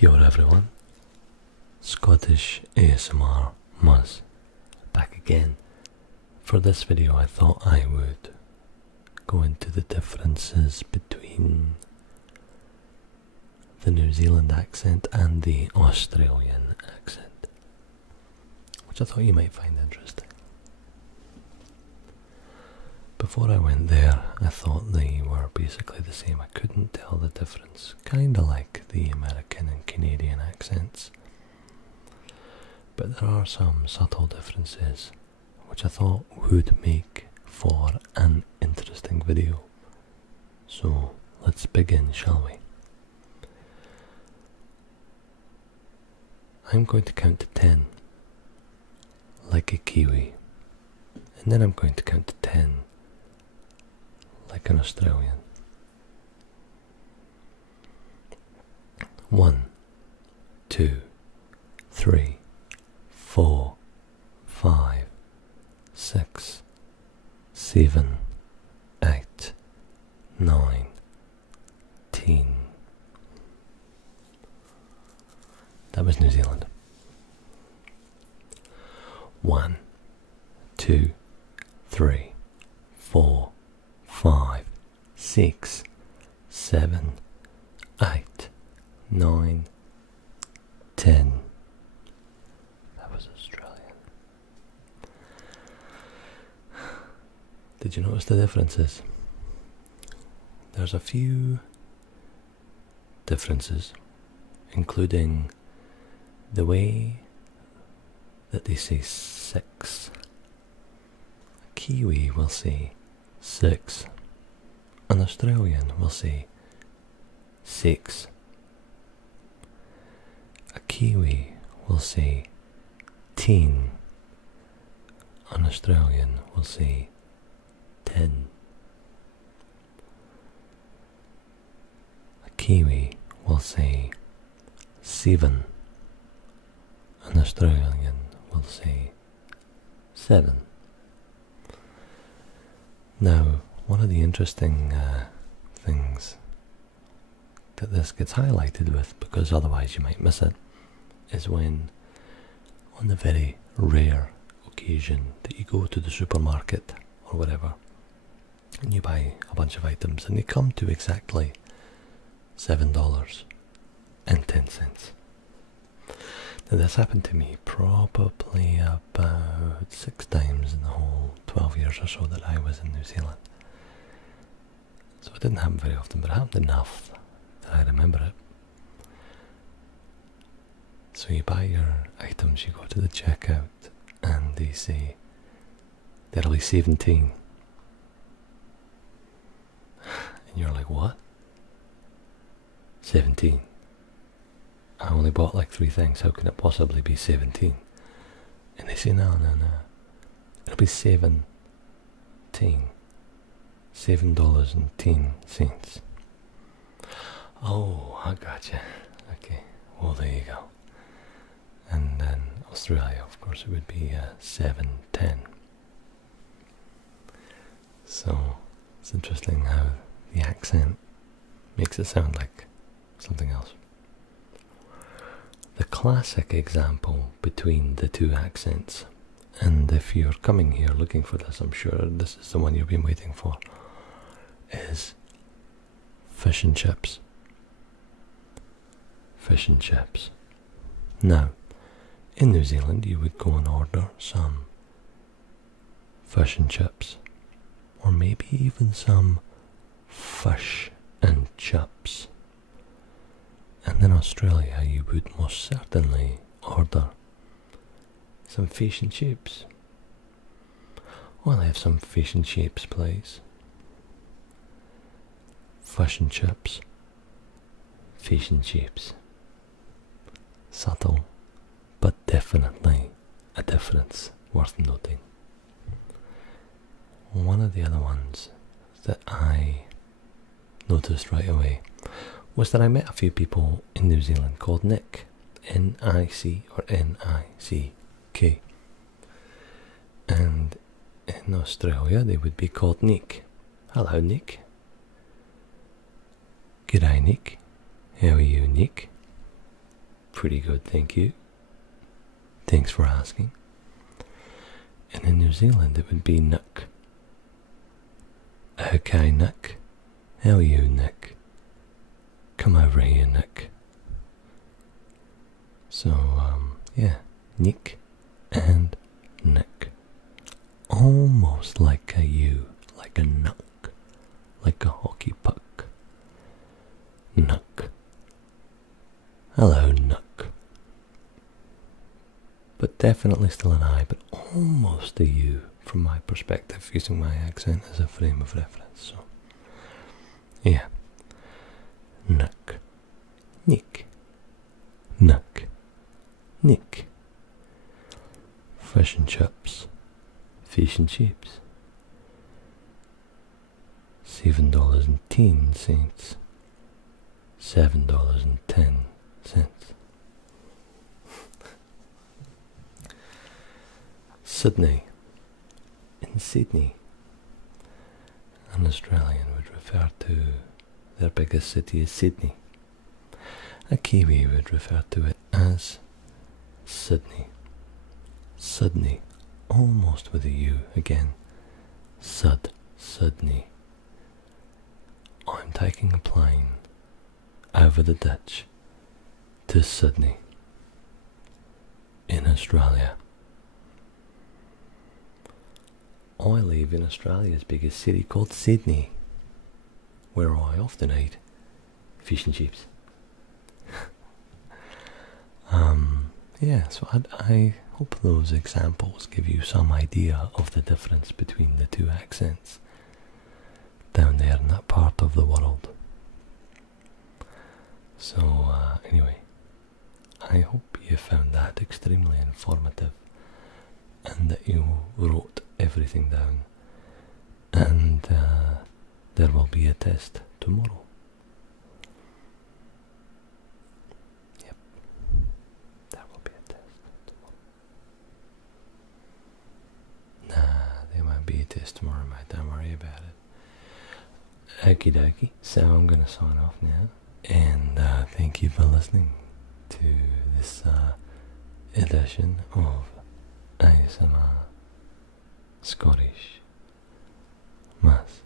Kia ora everyone, Scottish ASMR Muzz back again. For this video I thought I would go into the differences between the New Zealand accent and the Australian accent, which I thought you might find interesting. Before I went there, I thought they were basically the same. I couldn't tell the difference, kinda like the American and Canadian accents. But there are some subtle differences which I thought would make for an interesting video. So let's begin, shall we? I'm going to count to 10 like a Kiwi, and then I'm going to count to 10 like an Australian. 1, 2, 3, 4, 5, 6, 7, 8, 9, 10. That was New Zealand. 1, 2, 3, 4, 5, 6, 7, 8, 9, 10. That was Australian. Did you notice the differences? There's a few differences, including the way that they say 6. A Kiwi will say 6. An Australian will say 6. A Kiwi will say 10. An Australian will say 10. A Kiwi will say 7. An Australian will say 7. Now, one of the interesting things that this gets highlighted with, because otherwise you might miss it, is when, on the very rare occasion that you go to the supermarket or whatever, and you buy a bunch of items and they come to exactly $7.10. Now this happened to me probably about 6 times in the whole 12 years or so that I was in New Zealand. So it didn't happen very often, but it happened enough that I remember it. So you buy your items, you go to the checkout, and they say, that'll be 17. And you're like, what? 17? I only bought like 3 things, how can it possibly be 17? And they say, no, it'll be 17. $7.10. Oh, I gotcha. Okay, well there you go. And then Australia, of course, it would be 7.10. So it's interesting how the accent makes it sound like something else. The classic example between the two accents, and if you're coming here looking for this, I'm sure this is the one you've been waiting for, is fish and chips. Fish and chips. Now, in New Zealand you would go and order some fish and chips, or maybe even some fish and chips. And in Australia you would most certainly order some fish and chips. I'll have some fish and chips, please. Fish and chips. Fish and chips. Subtle, but definitely a difference worth noting. One of the other ones that I noticed right away was that I met a few people in New Zealand called Nick. N-I-C or N-I-C-K. And in Australia they would be called Nick. Hello, Nick. G'day, Nick. How are you, Nick? Pretty good, thank you. Thanks for asking. And in New Zealand it would be Nick. Okay, Nick. How are you, Nick? Come over here, Nick. So, yeah, Nick and Nick. Almost like a U, like a nuck, like a hockey puck. Nuck. Hello, Nuck. But definitely still an I, but almost a U from my perspective, using my accent as a frame of reference. So, yeah. Nuck. Nick. Nuck. Nick. Fish and chips. Fish and chips. $7.10. $7.10. Sydney. In Sydney, an Australian would refer to their biggest city as Sydney. A Kiwi would refer to it as Sydney. Sydney, almost with a U again. Sydney. I'm taking a plane over the ditch to Sydney in Australia. I live in Australia's biggest city called Sydney, where I often eat fish and chips. Yeah, so I hope those examples give you some idea of the difference between the two accents down there in that part of the world. So, anyway, I hope you found that extremely informative and that you wrote everything down, and there will be a test tomorrow. Yep, there will be a test tomorrow. Nah, there won't be a test tomorrow, mate, don't worry about it. Okie dokie, so I'm going to sign off now, and thank you for listening to this edition of ASMR Scottish Muzz.